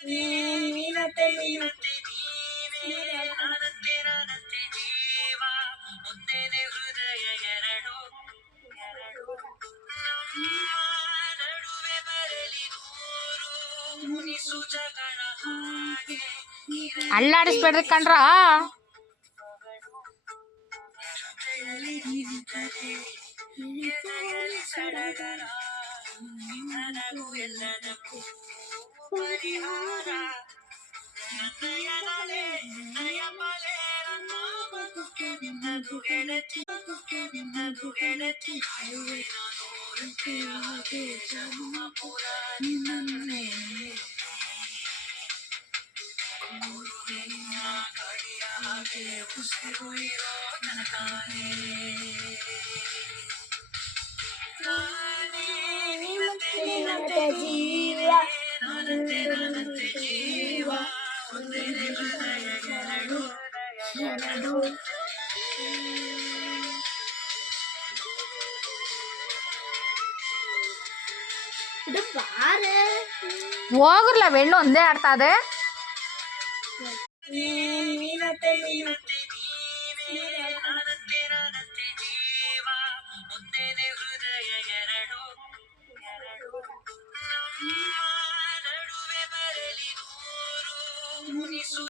ನೀನತೆ ನೀನತೆ ನೀವೇ ನಾನಂತೆ ನಾನಂತೆ ಜೀವ ಒಂದೇನೆ ಹೃದಯ ಎರಡು ನಡುವೆ ಬರಲಿ ನೂರು ಮುನಿಸು ಜಗಳ ಹಾಗೆ ಅಲ್ಲಾಡಿಸ್ಬೇಡ್ರಿ ಕಣ್ರ ಸಡಗರ ನನಗೂ ಎಲ್ಲದಕ್ಕೂ ಪರಿಹಾರ ನಯನಲೆ ನಯಮಲೆ ನನ್ನ ಬದುಕೆ ನಿನ್ನದು ಗೆಳತಿ ನಿನ್ನದು ಗೆಳತಿ ಕಾಯುವೆ ನಾನು ಹಾಗೆ ಜನ್ಮ ಪುರ ನಿನ್ನನ್ನೇ ಕೂರುವೆ ನಿನ್ನ ಕಡಿಯ ಹಾಗೆ ಉಸಿರು ಇರೋ ತನಕಾನೇ ನೀನಂತೆ ಜೀವ ನಾನಂತೆ ನಾನಂತೆ ಜೀವ ಒಂದೇನೆ ಹೃದಯ ಎರಡು ಎರಡು ಹೋಗ್ರಲ್ಲ ಬೆಣ್ಣು ಒಂದೇ ಆಡ್ತಾ ಇದೆ ನೀನಂತೆ ನೀನಂತೆ